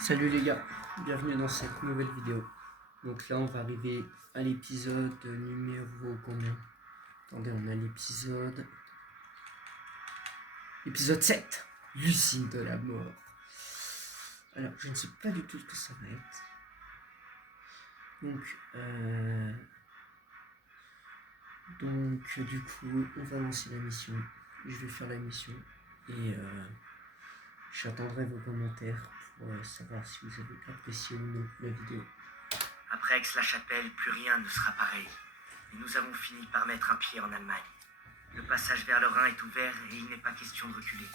Salut les gars, bienvenue dans cette nouvelle vidéo. Donc là on va arriver à l'épisode numéro combien? Attendez, on a l'épisode 7, Lucine de la mort. Alors je ne sais pas du tout ce que ça va être. Donc du coup on va lancer la mission. Je vais faire la mission et j'attendrai vos commentaires pour savoir si vous avez apprécié ou non la vidéo. Après Aix-la-Chapelle, plus rien ne sera pareil. Et nous avons fini par mettre un pied en Allemagne. Le passage vers le Rhin est ouvert et il n'est pas question de reculer.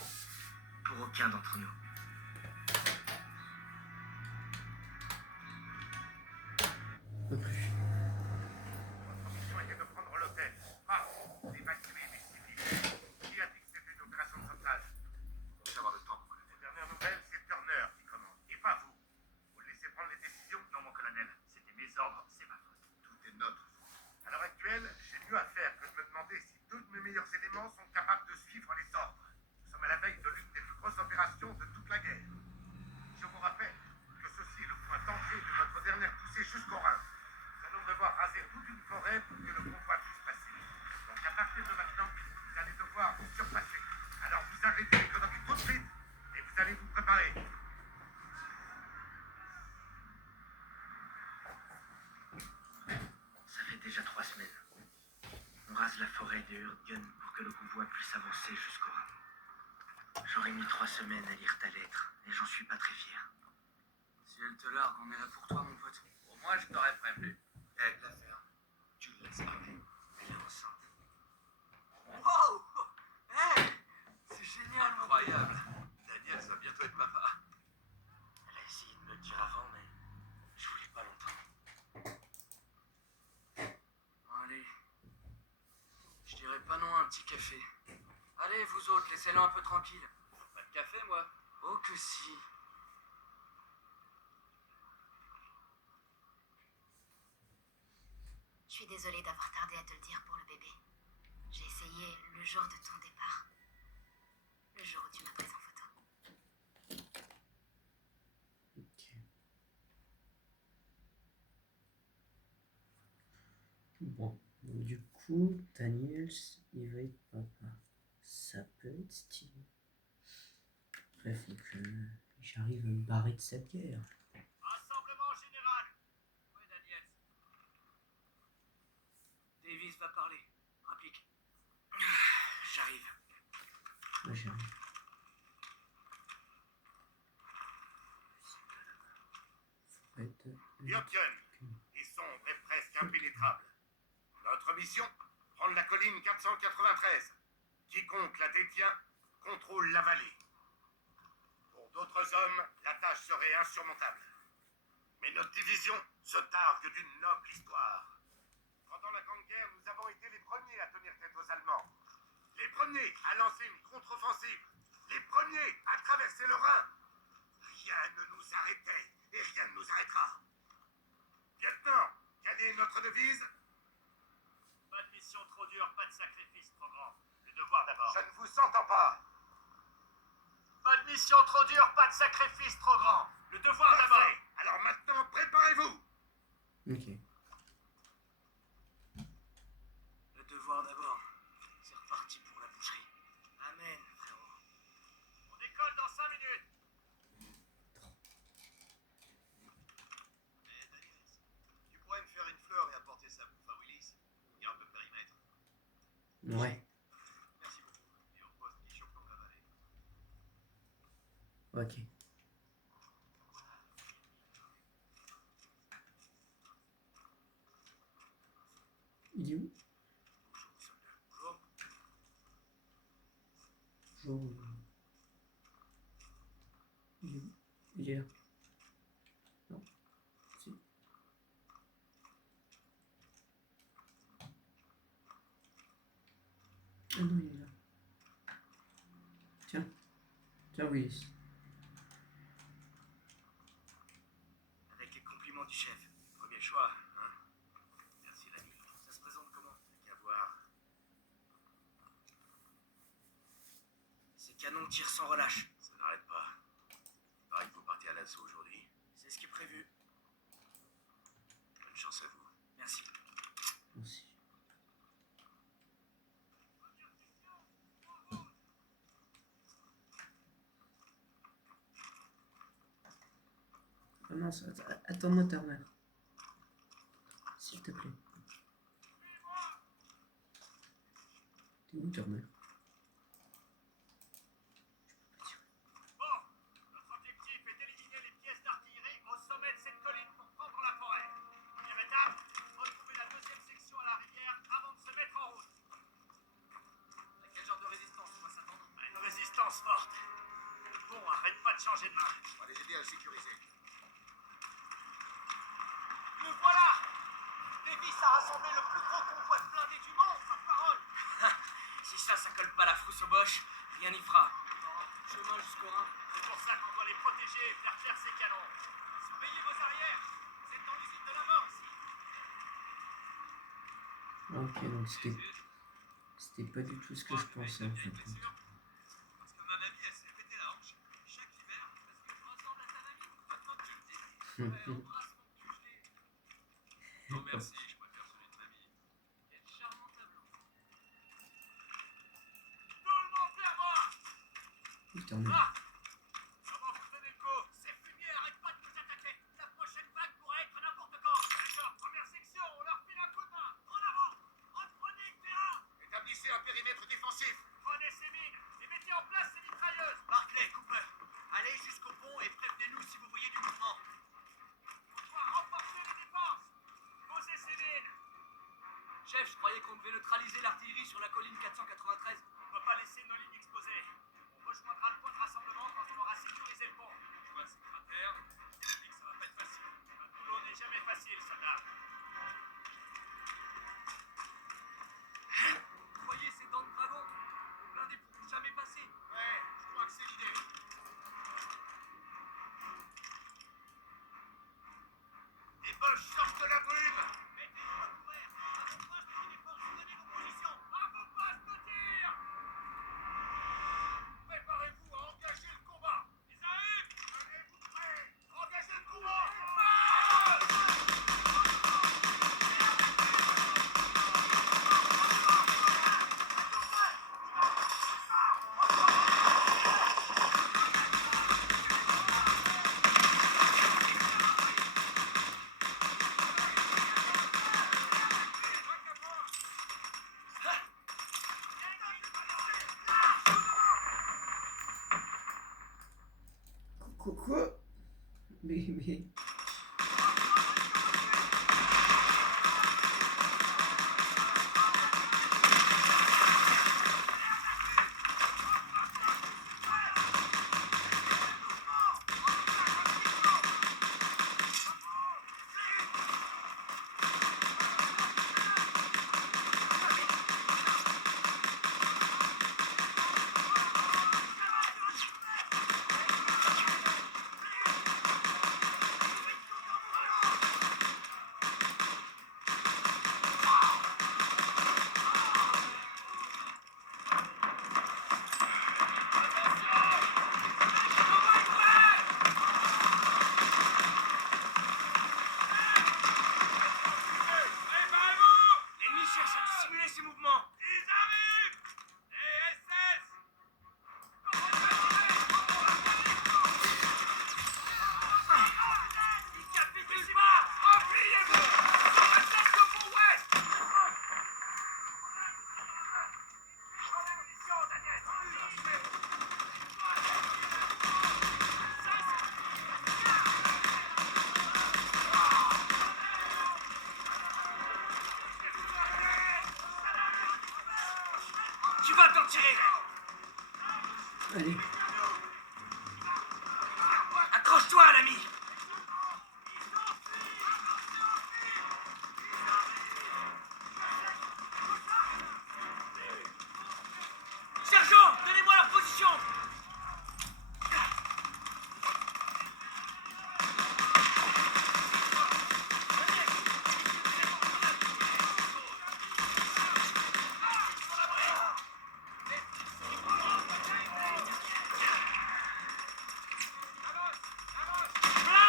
Pour aucun d'entre nous. Pas plus. Notre mission était de prendre l'hôtel. Pas d'évacuer les civils. Qui a dit que c'était une opération de sauvetage? Il faut avoir le temps, mon colonel. Les dernières nouvelles, c'est Turner qui commande. Et pas vous. Vous le laissez prendre les décisions? Non, mon colonel, c'était mes ordres, c'est ma faute. Tout est notre faute. À l'heure actuelle, j'ai mieux à faire que de me demander si deux de mes meilleurs éléments sont capables de suivre les ordres. Nous sommes à la veille de l'une des plus grosses opérations de toute la guerre. Je vous rappelle que ceci est le point d'entrée de notre dernière poussée jusqu'au Rhin. Nous allons devoir raser toute une forêt pour que le convoi puisse passer. Donc à partir de maintenant, vous allez devoir vous surpasser. Alors vous arrêtez l'économie tout de suite et vous allez vous préparer. Ça fait déjà 3 semaines. On rase la forêt de Hurtgen pour que le convoi puisse avancer jusqu'au Rhin. J'aurais mis 3 semaines à lire ta lettre et j'en suis pas très fier. Si elle te largue, on est là pour toi, mon pote. Au moins, je t'aurais prévenu. Eh, la ferme, tu le laisses parler. Elle est enceinte. Wow! Hey! C'est génial, incroyable. Daniel, ça va bientôt être papa. Elle a essayé de me le dire avant, mais je voulais pas l'entendre. Bon, allez. Je dirais pas non à un petit café. Allez, vous autres, laissez-le un peu tranquille. Pas de café, moi. Oh que si. Je suis désolée d'avoir tardé à te le dire pour le bébé. J'ai essayé le jour de ton départ. Le jour où tu m'as prise en photo. Ok. Bon, donc du coup, Daniels, il va être papa. Ça peut être stylé. Bref, faut que j'arrive à me barrer de cette guerre. Rassemblement général. Ouais, Daniel. Davis va parler. Rapplique. J'arrive. Moi, j'arrive. Ça va être... Hurtgen est sombre et presque impénétrable. Notre mission, prendre la colline 493. Quiconque la détient contrôle la vallée. Pour d'autres hommes, la tâche serait insurmontable. Mais notre division se targue d'une noble histoire. Pendant la Grande Guerre, nous avons été les premiers à tenir tête aux Allemands. Les premiers à lancer une contre-offensive. Les premiers à traverser le Rhin. Rien ne nous arrêtait et rien ne nous arrêtera. Lieutenant, quelle est notre devise? Pas de mission trop dure, pas de sacrifice trop grand. Le devoir d'abord. Je ne vous entends pas. Pas de mission trop dure, pas de sacrifice trop grand. Le devoir d'abord. Parfait. Alors maintenant, préparez-vous. Ok. Le devoir d'abord. C'est reparti pour la boucherie. Amen, frérot. On décolle dans 5 minutes. Tu pourrais me faire une fleur et apporter sa bouffe à Willis. Garde le périmètre. Ouais. Merci beaucoup. Et on pose petit choc dans la vallée. Ok. Il est où? Bonjour. Bonjour. Il est où? Il est là. Non. Si. Ah non, il est là. Tiens. Tiens, Willis. Avec les compliments du chef. Premier choix, hein? Merci l'ami. Ça se présente comment? Qu'à voir. Ces canons tirent sans relâche. Ça n'arrête pas. Il paraît que vous partez à l'assaut aujourd'hui. C'est ce qui est prévu. Bonne chance à vous. Merci. Aussi. Ah non, attends-moi, Turner. S'il te plaît. T'es où, Turner? Bon, notre objectif est d'éliminer les pièces d'artillerie au sommet de cette colline pour prendre la forêt. Première étape, retrouver la deuxième section à la rivière avant de se mettre en route. À quel genre de résistance on va s'attendre? Une résistance forte. Le pont arrête pas de changer de main. On va les aider à le sécuriser. Le voilà! Davis a rassemblé le plus gros convoi de blindés du monde, ma parole! Si ça colle pas la frousse au boche, rien n'y fera. Chemin jusqu'au Rhin. C'est pour ça qu'on doit les protéger et faire taire ces canons. Surveillez vos arrières! Vous êtes dans l'usine de la mort ici! Ok, donc c'était pas du tout ce que je pensais en fait. Parce que ma mamie, elle s'est pété la hanche chaque hiver parce que je ressemble à ta mamie. Maintenant que tu le dis. Ouais, embrasse mon cul gelé. Non merci, je préfère celui de mamie. Quel charmant tableau. Tout le monde vers moi! Turner. Comment vous tenez le coup? Ces fumiers arrêtent pas de nous attaquer. La prochaine vague pourrait être n'importe quand. D'accord, première section, on leur file un coup de main. En avant! Reprenez le terrain! Établissez un périmètre défensif. Prenez ces mines et mettez en place ces mitrailleuses. Barclay, Cooper, allez jusqu'au pont et prévenez-nous si vous voyez du mouvement. On doit renforcer les défenses. Posez ces mines. Chef, je croyais qu'on devait neutraliser l'artillerie sur la colline 493. On ne peut pas laisser nos lignes exposées. On rejoindra le point de rassemblement quand on aura sécurisé le pont. Je vois ces cratères, je me dis que ça va pas être facile. Le boulot n'est jamais facile, soldat. Vous voyez ces dents de dragon? Les blindés pourront jamais passer. Ouais, je crois que c'est l'idée. Les Boches sortent de la brume. Mettez-vous à couvert. Approche des défenses, tenez vos positions. À vos postes de tir. Préparez-vous à engager le combat. Ils arrivent. Tenez-vous prêts. Engagez le combat. Quoi? Mais... L'ennemi cherche à dissimuler ses mouvements. Ils arrivent. Les SS. Ils capitulent pas. Repliez-vous. Sur la tête de pont ouest. Prends la munition, Daniel. Tu vas t'en tirer. Allez. Accroche-toi, l'ami. Sergent, donnez-moi leur position. Blanc!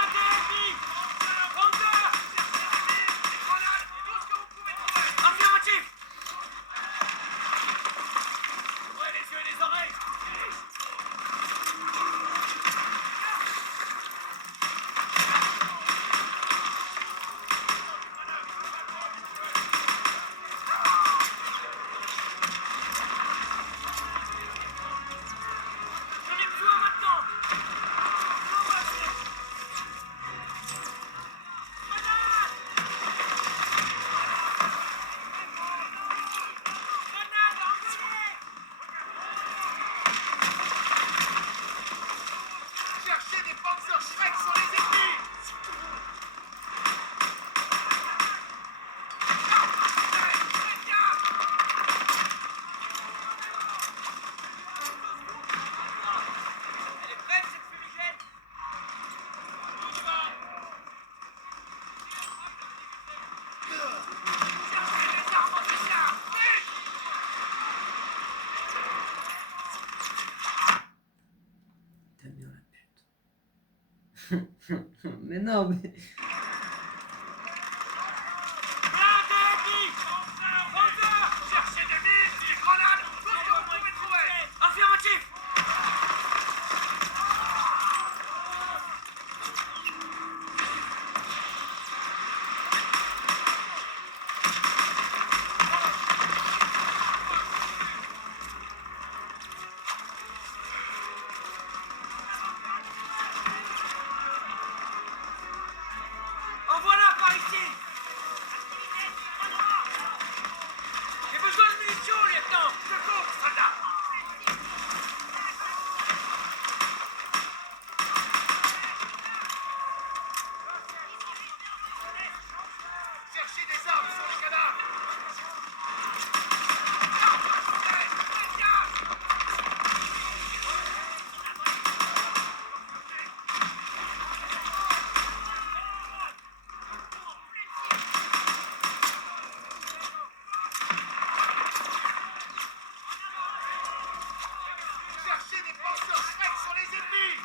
Mais non, mais... Cherchez des mines, des grenades, tout ce que vous pouvez trouver. Affirmatif. En voilà par ici. J'ai besoin de munitions, lieutenant. Secours, soldat. Cherchez des armes sur les cadavres. Cherchez des penseurs Shrek sur les ennemis.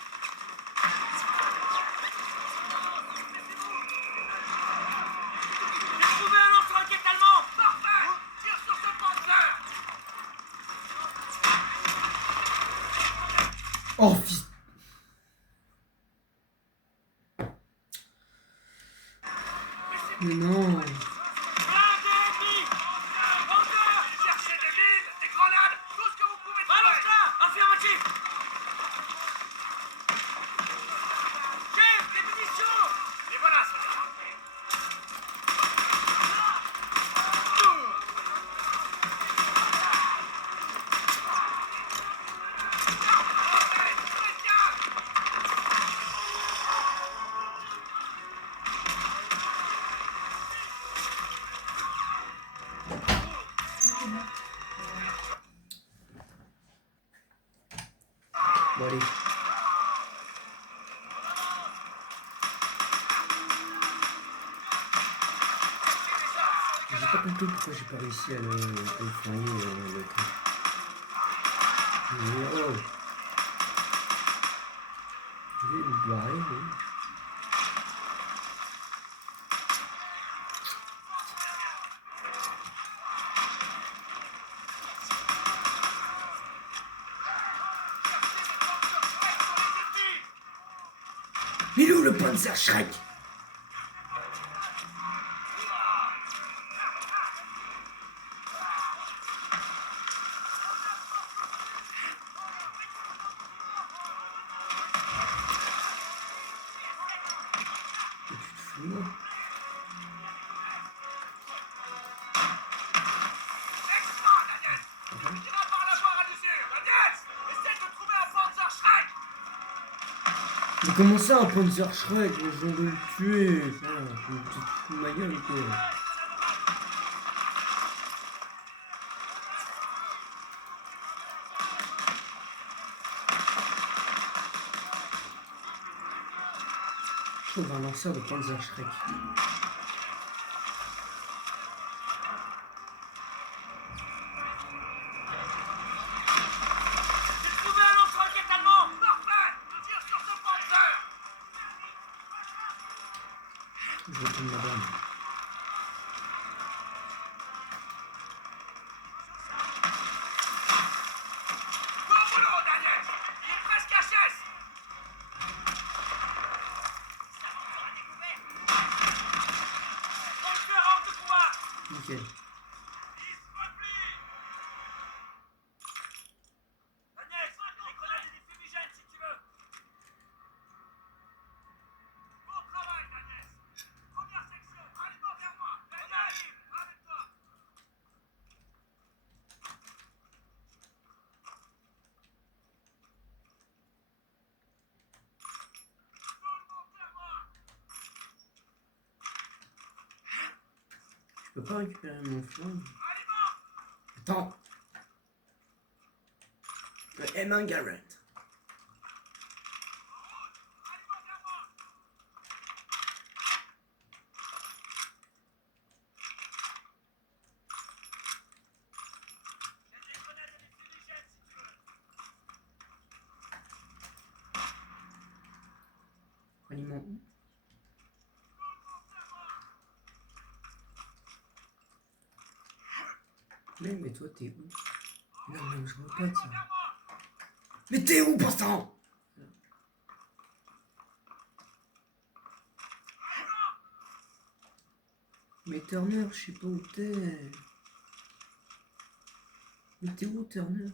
J'ai trouvé un lance-roquette allemand. Parfait. Tire sur ce panzer. Oh, fils... Mais non. Cherchez des mines, des grenades, tout ce que vous pouvez trouver. Balance là. Affirmatif. Chef, des munitions. Et voilà, soldat. Bon, allez. J'ai pas compris pourquoi j'ai pas réussi à le flinguer, l'autre. Mais oh. Je vais me barrer, mais... Il est où le Panzer Shrek? Tu te fous, moi? Extra, Daniel. Tu finiras par l'avoir à l'usure. Daniel, essaie de trouver un Panzer Shrek. Mais comment ça, un Panzer Shrek? Je viens de le tuer. Enfin, tu te fous de ma gueule, quoi. Je trouve un lanceur de Panzer Shrek. J'ai trouvé un lance-roquette allemand. Parfait. Tire sur ce Panzer. Je retourne là-bas. moi. Bon boulot, Daniel. Il est presque HS. Dans le fer hors de combat. Nickel. Il se replie. Agnès, des grenades et des fumigènes si tu veux. Bon travail, Daniel. Première section. Aliment vers moi. Daniel, avec toi. Tout le monde vers moi. Je peux pas récupérer mon flingue. Aliment. Attends. Le M1 Garand. Aliment vers moi. J'ai des grenades et des fumigènes si tu veux. Aliment. Mais toi, t'es où? Non, mais je répète ça. Mais t'es où, pourtant? Mais Turner, je sais pas où t'es. Mais t'es où, Turner?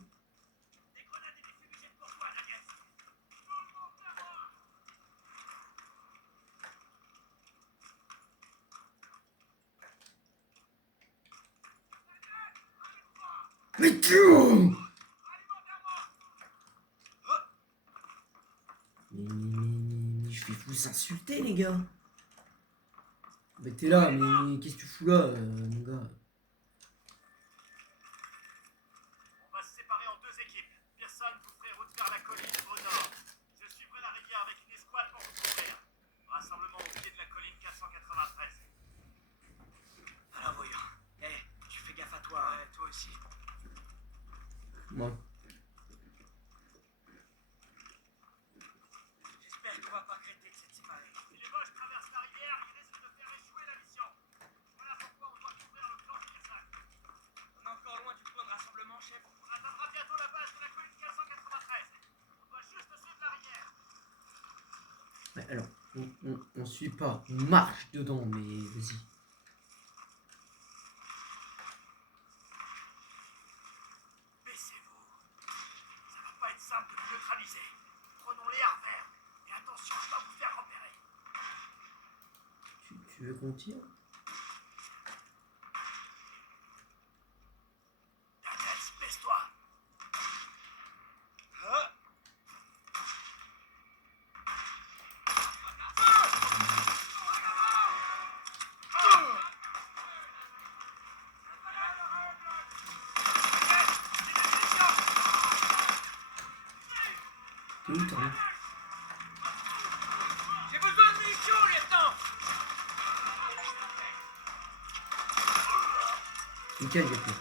Mais t'es où? Mais je vais vous insulter, les gars. Mais t'es là, mais qu'est-ce que tu fous là, mon gars? On va se séparer en 2 équipes. Pearson, vous ferez route vers la colline au nord. Je suivrai la rivière avec une escouade pour vous couvrir. Rassemblement au pied de la colline 493. Alors voyons. Tu fais gaffe à toi. Hein. Ouais, toi aussi. Moi. J'espère qu'on va pas regretter de s'être séparés. Si les Boches traversent la rivière, ils risquent de faire échouer la mission. Voilà pourquoi on doit couvrir le flanc de Pearson. On est encore loin du point de rassemblement, chef. On atteindra bientôt la base de la colline 493. On doit juste suivre la rivière. Ouais, alors, on suit pas. On marche dedans, mais vas-y. Baissez-vous. Ça va pas être simple de vous neutraliser. Prenons les revers. Et attention à pas vous faire repérer. Tu veux qu'on tire? Daniels, baisse-toi. T'es où, Turner? J'ai besoin de munitions, lieutenant. Nickel, lieutenant.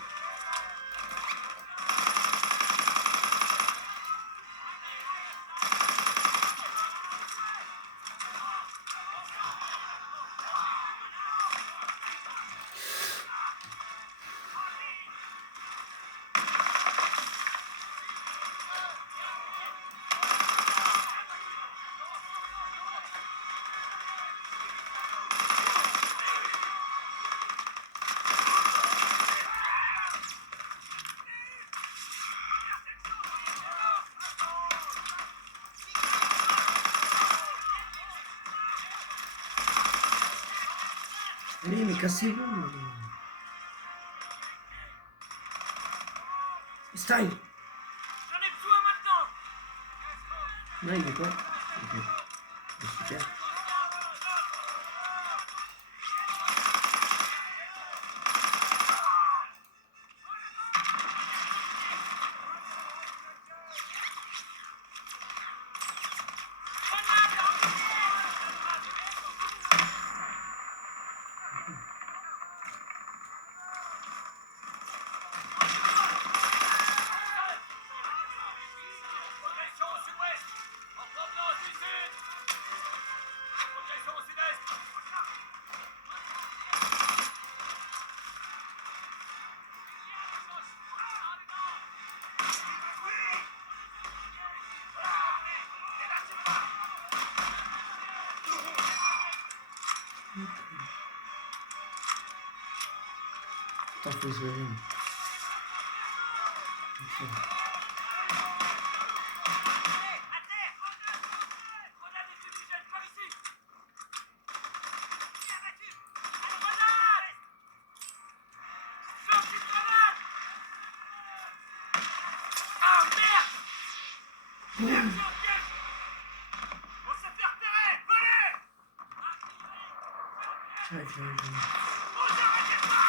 Allez, mais cassez-vous. Stein. J'en ai besoin maintenant. Non, il est pas. Ok. Bah, super. Progression au sud-ouest. En provenance du sud. Progression au sud-est. Attends, faut que je revienne. Ok. Grenade et fumigène par ici. Sortie de grenade. Ah merde. Piège. On s'est fait repérer. Venez. J'arrive. Vous arrêtez pas.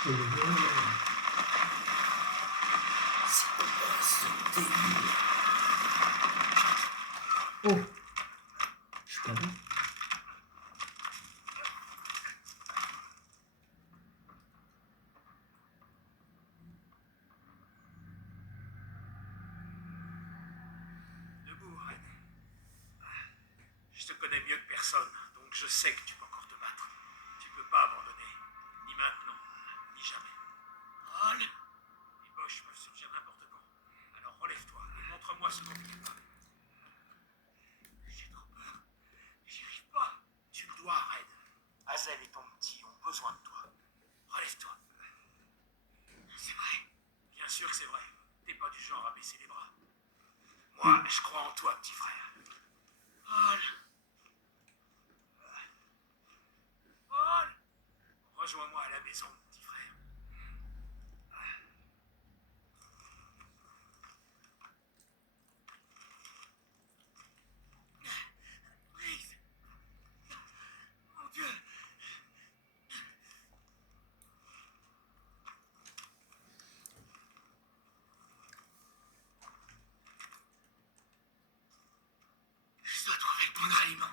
Oh, c'est quoi ce délire? Oh, je suis pas bien. Debout, Red. Je te connais mieux que personne, donc je sais que tu peux encore te battre. Tu peux pas abandonner. Ni maintenant, ni jamais. Hall. Les Boches peuvent surgir n'importe quand. Alors relève-toi et montre-moi ce dont tu es capable. J'ai trop peur. J'y arrive pas. Tu le dois, Red. Hazel et ton petit ont besoin de toi. Relève-toi. C'est vrai. Bien sûr que c'est vrai. T'es pas du genre à baisser les bras. Moi, je crois en toi, petit frère. Paul. Paul. Rejoins-moi à la maison, petit frère. Please. Mon Dieu. Je dois trouver le point de ralliement.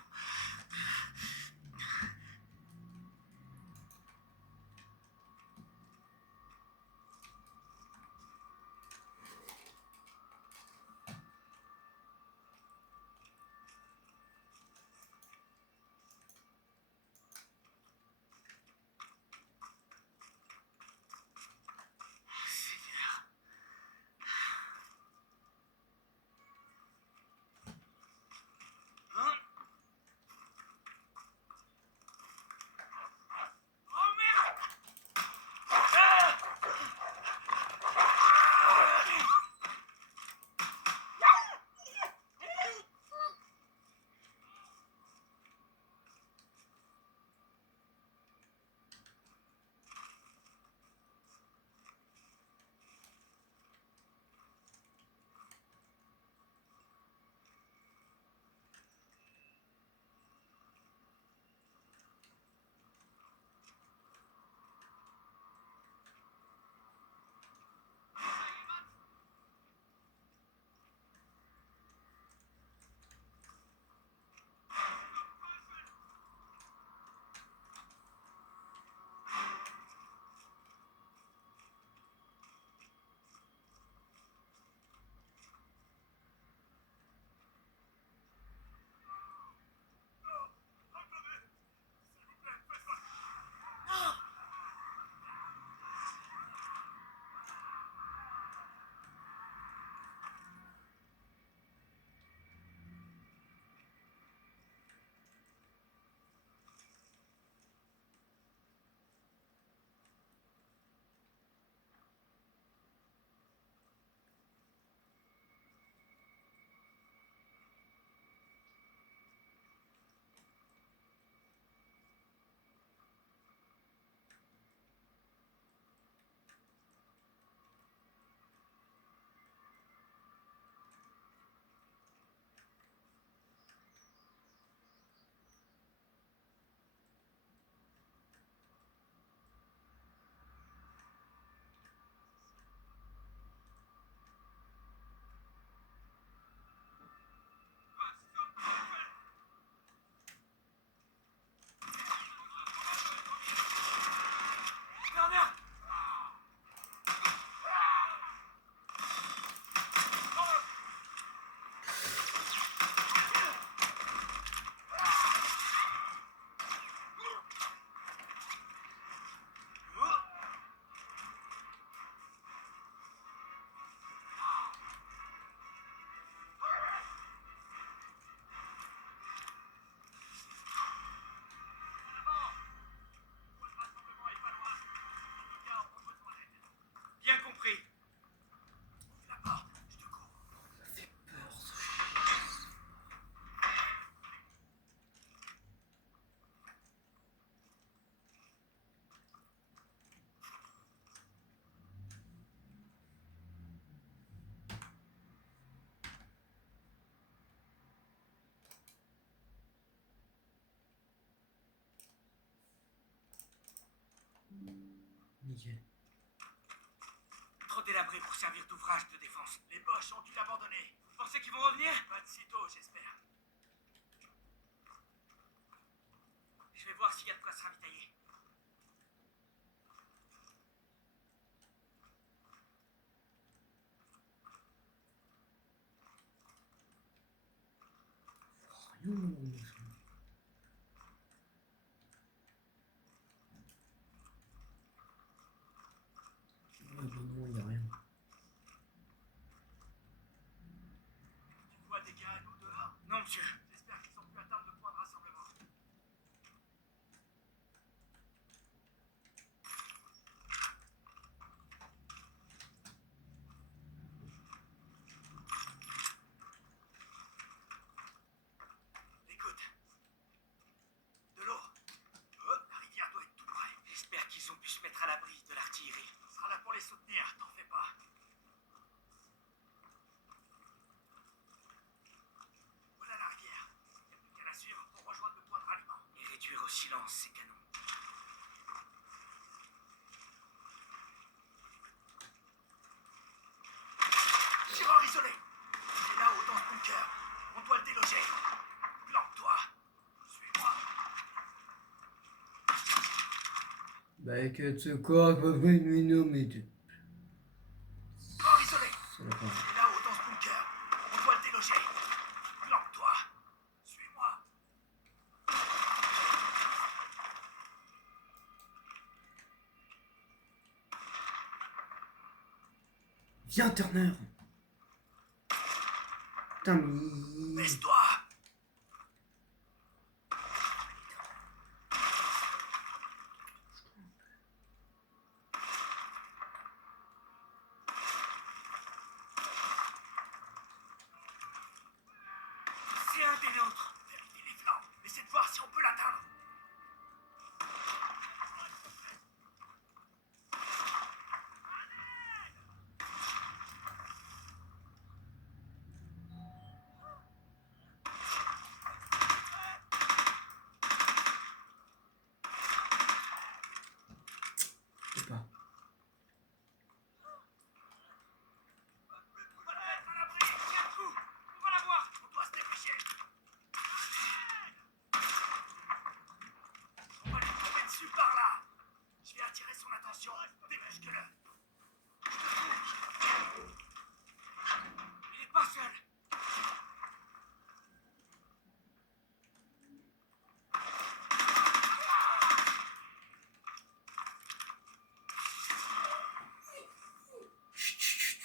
Nickel. Trop délabré pour servir d'ouvrage de défense. Les Boches ont dû l'abandonner. Vous pensez qu'ils vont revenir? Pas de sitôt, j'espère. Je vais voir s'il y a de quoi se ravitailler. Rien dans mon maison. Ah bah non, y a rien. Tu vois des gars à nous dehors? Non, monsieur. J'espère qu'ils ont pu atteindre le point de rassemblement. Écoute. De l'eau. La rivière doit être tout près. J'espère qu'ils ont pu se mettre à l'abri de l'artillerie. On sera là pour les soutenir, t'en fais pas. Voilà la rivière. Il n'y a plus qu'à la suivre pour rejoindre le point de ralliement. Et réduire au silence ces canons. Tireur isolé. Il est là-haut dans ce bunker. On doit le déloger. Plante-toi. Suis-moi. Bah que ce quoi, mais non, mais... Tireur isolé. Ça va pas. Il est là-haut dans ce bunker. On doit le déloger. Plante-toi. Suis-moi. Viens, Turner. Putain, mais... Baisse-toi. C'est un des nôtres. Vérifie les flancs. Essaie de voir si on peut l'atteindre. Je sais pas. On va le mettre à l'abri. Tiens le coup. On va l'avoir. On doit se dépêcher. On va lui tomber dessus par là. Je vais attirer son attention. Débusque-le. Il est pas seul. Chut, chut, chut.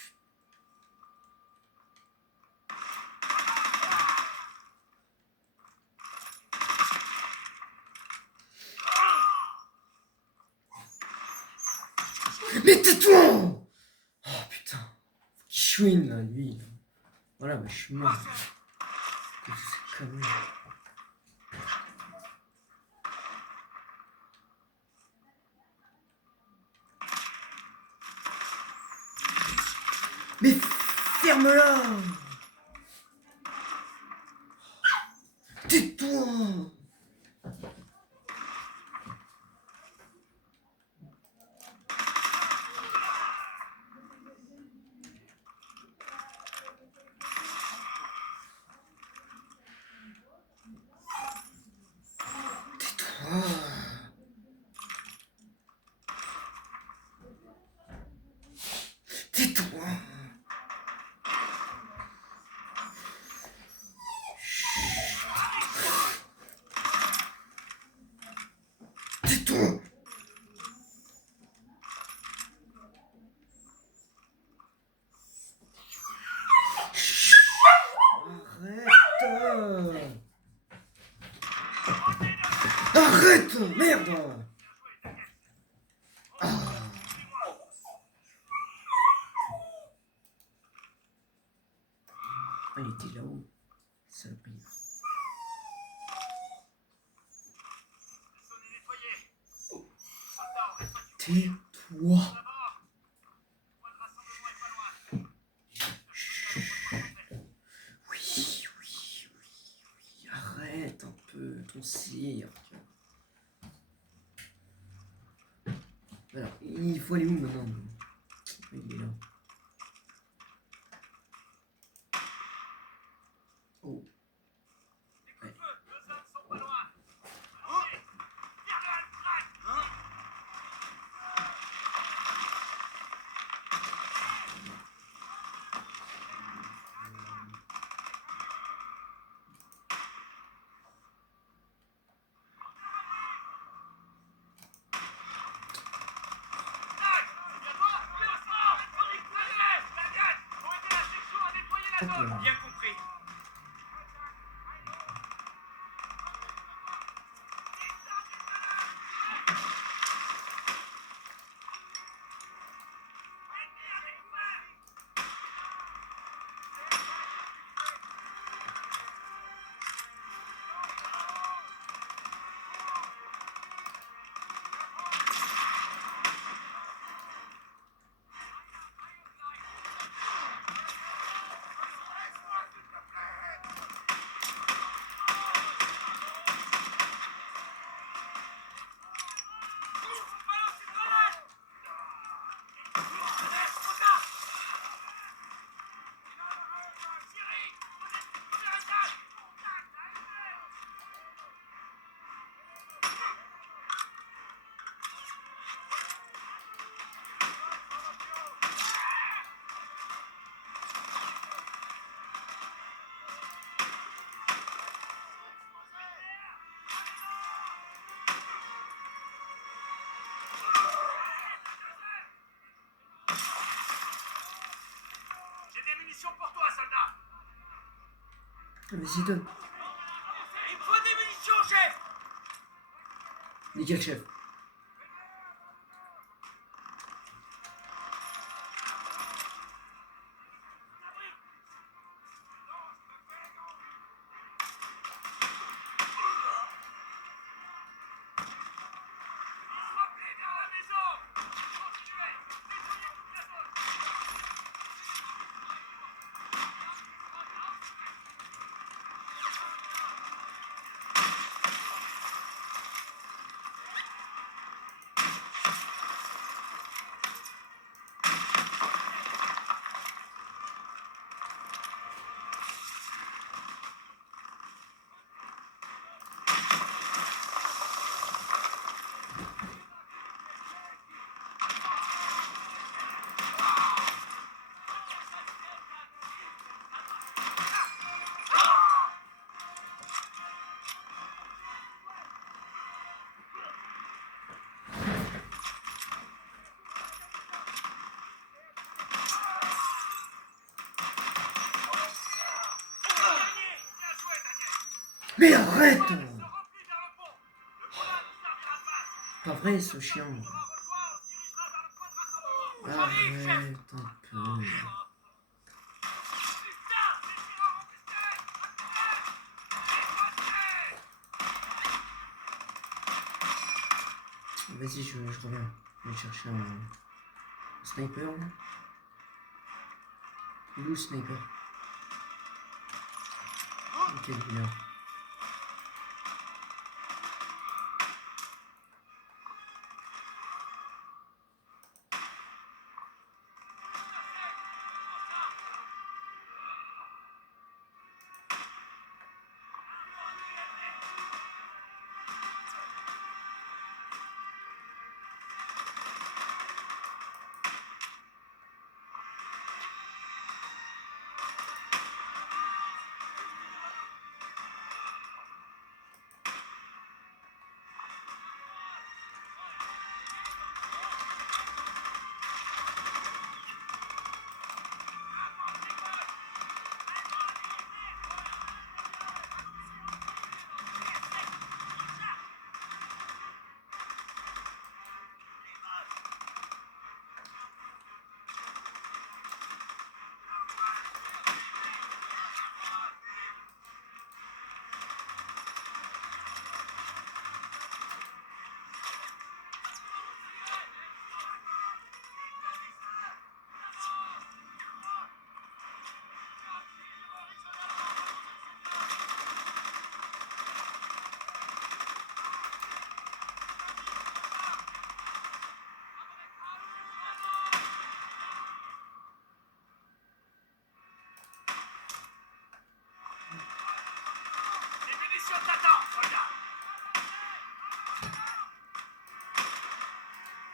Mais tais-toi! Oh putain. Faut qu'il chouine là, lui. Voilà, bah je suis mort. Qu'est-ce que c'est connerie. Mais ferme-la! Tais-toi! Tais-toi! Tais-toi! Tais-toi! Arrête! Arrête! Merde! Ah. Ah, il était là-haut. Saloperie. Zone est nettoyée. Soldats, on reste pas du Tais-toi! D'abord. Point de rassemblement est pas loin. Oui, oui, oui, oui. Arrête un peu ton cirque. Alors, il faut aller où maintenant? Il est là. Oh. Ouais. Deux hommes sont pas loin. Allez, tire le half-track. Hop là. Bien compris. J'ai des munitions pour toi, soldat. Vas-y, donne. Il me faut des munitions, chef. Nickel, chef. Rappelez vers la maison. Continuez. Nettoyez toute la zone. Mais arrête! Se replie vers le pont. Le poulain nous servira de base. Pas vrai, ce chien. On sera rejoint, on se dirigera vers le point de raccordement. Arrête un peu. Putain, les tireurs ont pisté. Vas-y, je reviens. Je vais chercher un sniper. Là. Il est où le sniper? Ok, il est là.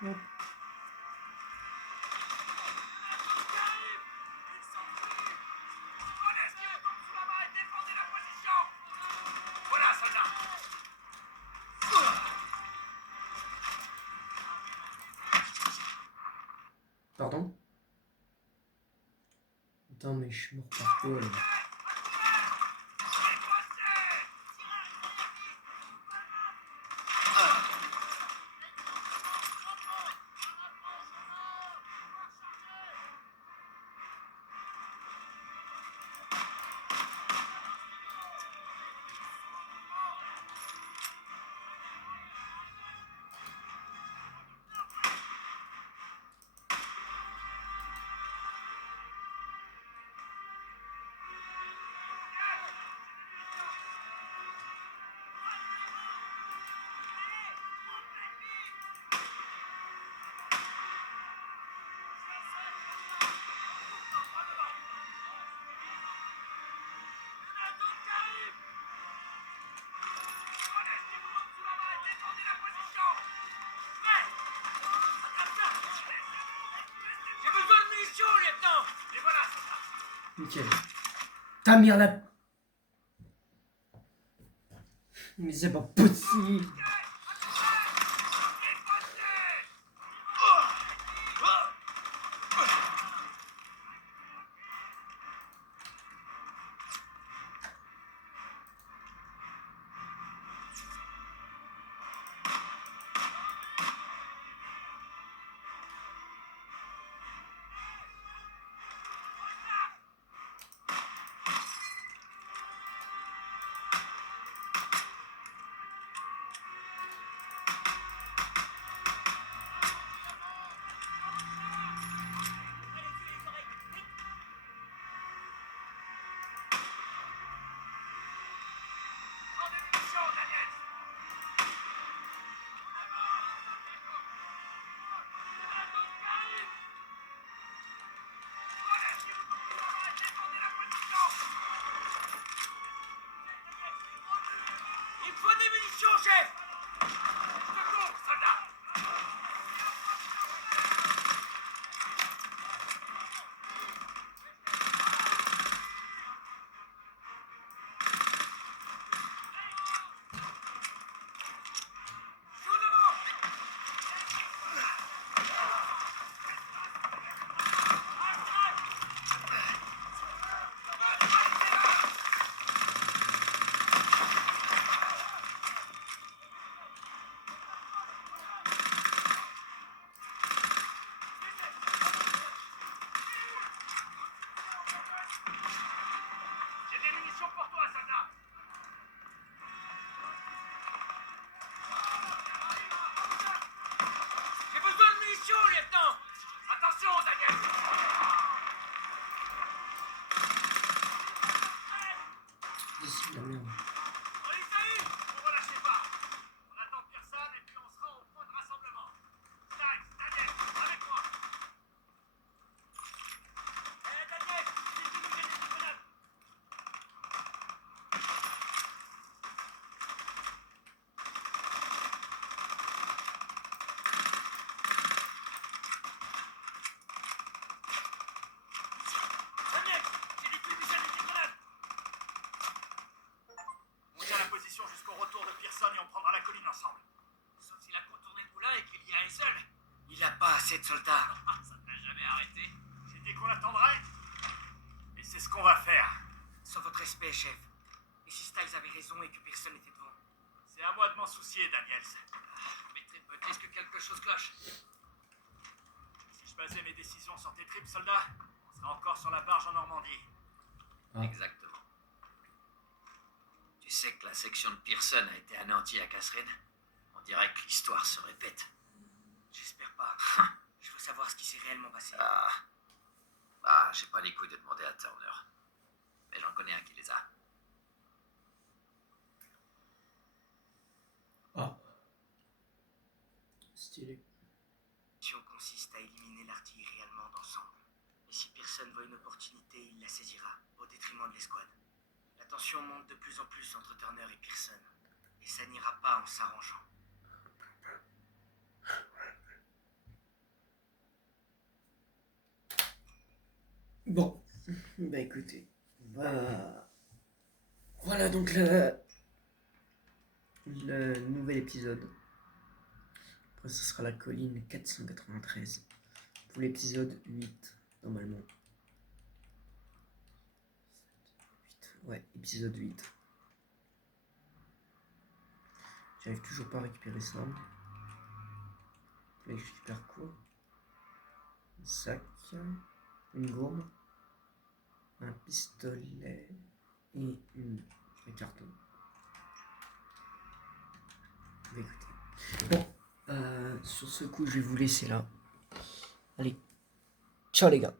Hop. Voilà, soldat. Pardon? Attends, mais je suis mort par quoi là? J'ai besoin de munitions, lieutenant. Et voilà, soldat. Nickel. Ta mère la... Mais c'est pas possible! Prends des munitions, Daniel. Il me faut des munitions, chef. Je cours, soldat. Tout devant. J'ai des munitions pour toi, soldat. J'ai besoin de munitions, lieutenant. Attention, Daniel. C'est de la merde. On les a eu. Ne relâchez pas. On attend Pearson et puis on sera au point de rassemblement. Stiles, Daniel, avec moi. Daniel, j'ai dû nous gagner des grenades. Daniel, j'ai des fumigènes et des grenades. On tient la position jusqu'au retour de Pearson et on prendra la colline ensemble. Sauf s'il a contourné le moulin et qu'il y a un seul. Il a pas assez de soldats. Ça ne l'a jamais arrêté. J'ai dit qu'on attendrait. Et c'est ce qu'on va faire. Sans votre respect, chef. Et si Styles avait raison et que personne n'était devant? C'est à moi de m'en soucier, Daniels. Mes tripes me disent que quelque chose cloche. Si je basais mes décisions sur tes tripes, soldat, on serait encore sur la barge en Normandie. Ah. Exactement. Tu sais que la section de Pearson a été anéantie à Catherine? On dirait que l'histoire se répète. J'espère pas. Je veux savoir ce qui s'est réellement passé. J'ai pas les couilles de demander à Turner. Mais j'en connais un qui les a. Ah. Stylé. La mission consiste à éliminer l'artillerie allemande ensemble. Et si personne voit une opportunité, il la saisira, au détriment de l'escouade. La tension monte de plus en plus entre Turner et Pearson. Et ça n'ira pas en s'arrangeant. Bon, bah écoutez, voilà donc le nouvel épisode. Après, ce sera la colline 493 pour l'épisode 8, normalement. Ouais, épisode 8. J'arrive toujours pas à récupérer ça. Là, je récupère quoi? Un sac, une gourde, un pistolet et un carton. Bah, écoutez. Bon, sur ce coup, je vais vous laisser là. Allez, ciao les gars.